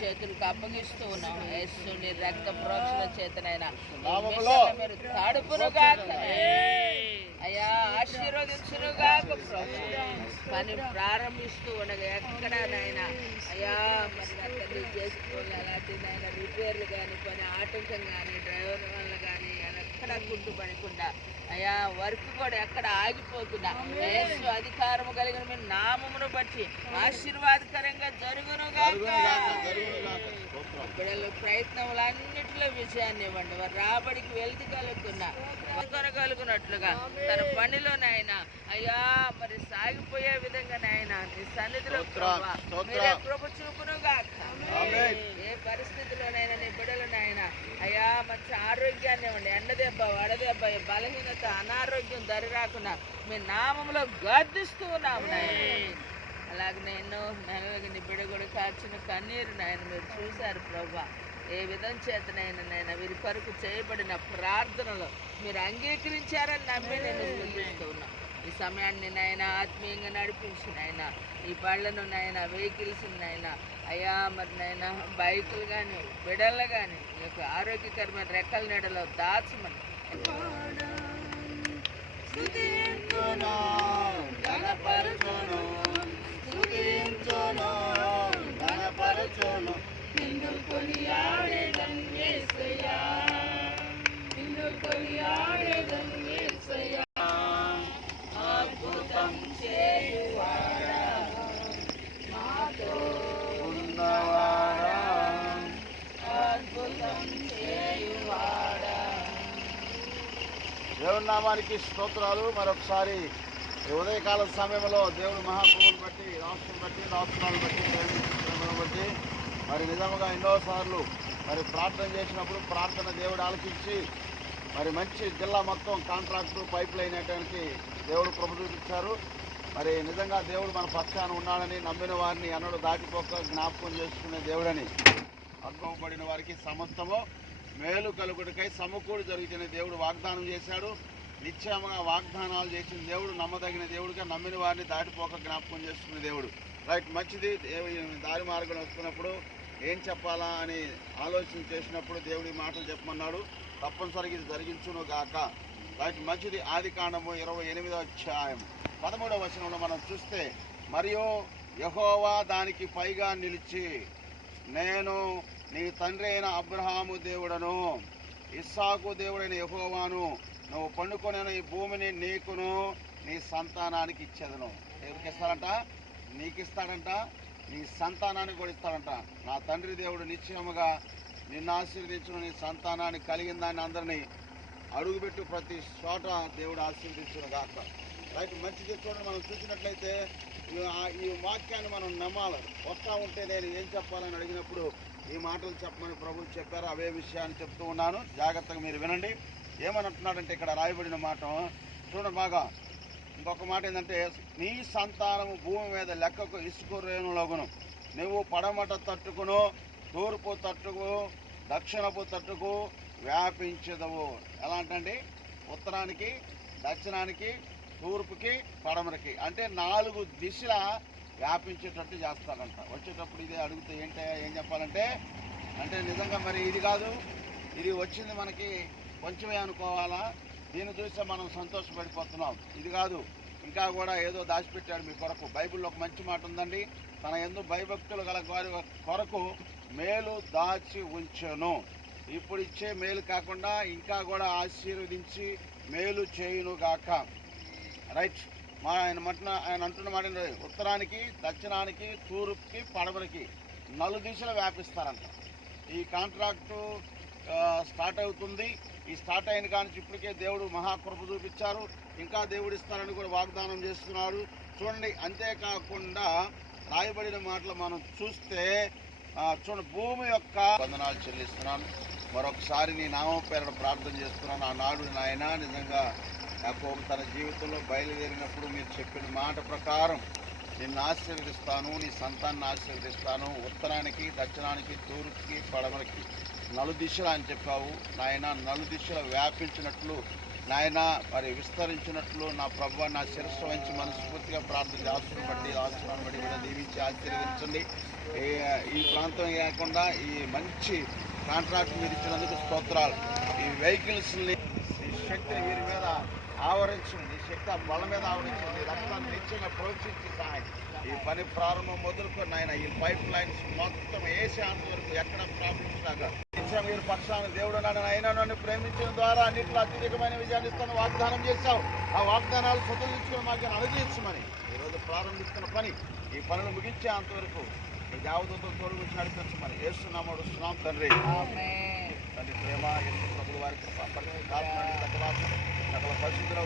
చేతులకు అప్పగిస్తూ ఉన్నాం యేసు నీ రక్త ప్రోక్షణ చేతనైనా. మీరు తడుపును గాక. అయ్యా ఆశీర్వదించును గాక ప్రభు పని ప్రారంభిస్తూ ఉండగా ఎక్కడనైనా అయ్యా మరి అక్కడ చేసుకోవాలి. అలాంటి నాయన రిపేర్లు కానీ పని ఆటంకం కానీ డ్రైవర్ వల్ల కానీ ఎక్కడ గుడ్డు పడకుండా అయ్యా వర్క్ కూడా ఎక్కడ ఆగిపోకుండా యేసు అధికారము కలిగిన మీ నామమును బట్టి ఆశీర్వాదకరంగా జరుగును జరుగును గాక, గాక జరుగును గాక. బిడ్డల ప్రయత్నములన్నిటిలో విజయాన్ని ఇవ్వండి. వారు రాబడికి వెళ్తి కలుగుతున్నా కొనగలుగునట్లుగా తన పనిలోనైనా అయ్యా మరి సాగిపోయే విధంగా నాయన నీ సన్నిధిలో కృప చూపును గాక ఆమేన్. ఏ పరిస్థితిలోనైనా నీ బిడ్డలనైనా అయ్యా మంచి ఆరోగ్యాన్ని ఇవ్వండి. ఎండదెబ్బ వడదెబ్బ బలహీనత అనారోగ్యం దరి రాకుండా మీ నామంలో గర్దిస్తూ ఉన్నాము నాయన. అలాగే నేను నెలలకి నీ బిడగొడు కార్చిన కన్నీరు నాయన మీరు చూశారు ప్రభా. ఏ విధం చేతనైనా నేను వీరి కొరకు చేయబడిన ప్రార్థనలో మీరు అంగీకరించారని నమ్మి నేను ఉన్నా ఈ సమయాన్ని నాయన ఆత్మీయంగా నడిపించిన ఆయన ఈ బళ్ళను నాయన వెహికల్స్ నాయన. అయ్యా మరి నాయన బైకులు కానీ బిడలు కానీ ఈ యొక్క ఆరోగ్యకరమైన రెక్కల నీడలో దాచమని. దేవుని నామానికి స్తోత్రాలు. మరొకసారి ఉదయకాల సమయంలో దేవుడు మహాప్రభుని బట్టి రాష్ట్రం బట్టి రాష్ట్రాలు బట్టి దేవుని బట్టి మరి నిజంగా ఎన్నోసార్లు మరి ప్రార్థన చేసినప్పుడు ప్రార్థన దేవుడు ఆలకించి మరి మంచి జిల్లా మొత్తం కాంట్రాక్టు పైప్ లైన్ అయ్యడానికి దేవుడు ప్రభు చూపించారు. మరి నిజంగా దేవుడు మన పక్షాన ఉన్నాడని నమ్మిన వారిని అన్నడు దాటిపోక జ్ఞాపకం చేసుకునే దేవుడని. అనుభవపడిన వారికి సమస్తము. మేలు కలుగుడికై సమకూడి జరుగుతున్న దేవుడు వాగ్దానం చేశాడు. నిశ్చయముగా వాగ్దానాలు చేసిన దేవుడు నమ్మదగిన దేవుడిగా నమ్మిన వారిని దాటిపోక జ్ఞాపకం చేసుకునే దేవుడు. రైట్ మంచిది. దారి మార్గం వస్తున్నప్పుడు ఏం చెప్పాలా అని ఆలోచన చేసినప్పుడు దేవుడి మాటలు చెప్పమన్నాడు. తప్పనిసరిగా ఇది జరిగించును గాక. రైట్ మంచిది. ఆది కాండము ఇరవై ఎనిమిదవ అధ్యాయం పదమూడవ వచనంలో మనం చూస్తే మరియు యహోవా దానికి పైగా నిలిచి నేను నీ తండ్రి అయిన అబ్రహాము దేవుడను ఇస్సాకు దేవుడైన యహోవాను నువ్వు పండుకొనిన ఈ భూమిని నీకును నీ సంతానానికి ఇచ్చేదను. ఎవరికి ఇస్తాడంట నీకు ఇస్తాడంట నీ సంతానానికి కూడా ఇస్తాడంట. నా తండ్రి దేవుడు నిశ్చయముగా నిన్ను ఆశీర్వదించును నీ సంతానాన్ని కలిగిన దాన్ని అందరినీ అడుగుపెట్టు ప్రతి చోట దేవుడు ఆశీర్వదించును కాక రైట్ మంచిది చూడండి మనం చూసినట్లయితే ఈ- ఈ వాక్యాన్ని మనం నమ్మాలి. వస్తా ఉంటే నేను ఏం చెప్పాలని అడిగినప్పుడు ఈ మాటలు చెప్పమని ప్రభు చెప్పారు అవే విషయాన్ని చెప్తూ ఉన్నాను. జాగ్రత్తగా మీరు వినండి. ఏమని అంటున్నాడంటే ఇక్కడ రాయబడిన మాట చూడండి బాగా. ఇంకొక మాట ఏంటంటే నీ సంతానము భూమి మీద లెక్కకు ఇసుక రేణులగును నువ్వు పడమట తట్టుకును తూర్పు తట్టుకు దక్షిణపు తట్టుకు వ్యాపించదవు. ఎలా అంటే ఉత్తరానికి దక్షిణానికి తూర్పుకి పడమరకి. అంటే నాలుగు దిశల వ్యాపించేటట్టు చేస్తారంట. వచ్చేటప్పుడు ఇదే అడిగితే ఏంటి ఏం చెప్పాలంటే అంటే నిజంగా మరి ఇది కాదు ఇది వచ్చింది మనకి కొంచెమే అనుకోవాలా దీన్ని చూస్తే మనం సంతోషపడిపోతున్నాం. ఇది కాదు ఇంకా కూడా ఏదో దాచిపెట్టాడు మీ కొరకు. బైబిల్లో ఒక మంచి మాట ఉందండి తన ఎందు భయభక్తులు గల వారి కొరకు మేలు దాచి ఉంచెను. ఇప్పుడు ఇచ్చే మేలు కాకుండా ఇంకా కూడా ఆశీర్వదించి మేలు చేయును గాక రైట్? మా ఆయన మంటున్న ఆయన అంటున్న మాట ఉత్తరానికి దక్షిణానికి తూర్పుకి పడమరకి నలు దిశలు వ్యాపిస్తారంట. ఈ కాంట్రాక్టు స్టార్ట్ అవుతుంది. ఈ స్టార్ట్ అయిన కానీ ఇప్పటికే దేవుడు మహాకృప చూపించారు. ఇంకా దేవుడు ఇస్తారని కూడా వాగ్దానం చేస్తున్నారు. చూడండి అంతేకాకుండా రాయబడిన మాటలు మనం చూస్తే చూడండి భూమి యొక్క వందనాలు చెల్లిస్తున్నాను. మరొకసారి నీ నామం పేరున ప్రార్థన చేస్తున్నాను. ఆనాడు నాయన నిజంగా యాకోబు తన జీవితంలో బయలుదేరినప్పుడు మీరు చెప్పిన మాట ప్రకారం నిన్ను ఆశీర్వదిస్తాను నీ సంతాన్ని ఆశీర్వదిస్తాను ఉత్తరానికి దక్షిణానికి తూర్పుకి పడవలకి నలుదిశలు అని చెప్పావు. నాయన నలుదిశలు వ్యాపించినట్లు నాయన మరి విస్తరించినట్లు నా ప్రభు నా శిరస్సు వంచి మనస్ఫూర్తిగా ప్రార్థన ఆశ్రమం బట్టి ఆశ్రమం బట్టి కూడా దీవించి ఆశీర్వదించండి. ఈ- ప్రాంతం కాకుండా ఈ మంచి కాంట్రాక్ట్ మీరు ఇచ్చినందుకు స్తోత్రాలు. ఈ వెహికల్స్ని ఈ శక్తిని వీరి మీద ఆవరించింది ఈ శక్తి ఆ బల మీద ఆవరించింది రక్తాన్ని నిత్యంగా ప్రోత్సహించి సహాయం. ఈ పని ప్రారంభం మొదలుకొని ఆయన ఈ పైప్ లైన్స్ మొత్తం వేసే అంత వరకు ఎక్కడ ప్రాబ్లమ్స్ నిత్యం మీరు పక్షాన్ని దేవుడు నన్ను అయినా నన్ను ప్రేమించడం ద్వారా అన్నింటిలో అత్యధికమైన విజయాన్ని ఇస్తాను వాగ్దానం చేశావు. ఆ వాగ్దానాలు స్వతంత్రించుకొని మాకు అనుగ్రహించమని. ఈరోజు ప్రారంభిస్తున్న పని ఈ పనులు ముగించే అంతవరకు ఈ దేవదూతం తోడు వచ్చి నడిపించమని ఏస్తున్నాము సునాం తండ్రి. తండ్రి ప్రేమ ఎందుకు ప్రభుల వారికి సకల పరిశుద్ధుల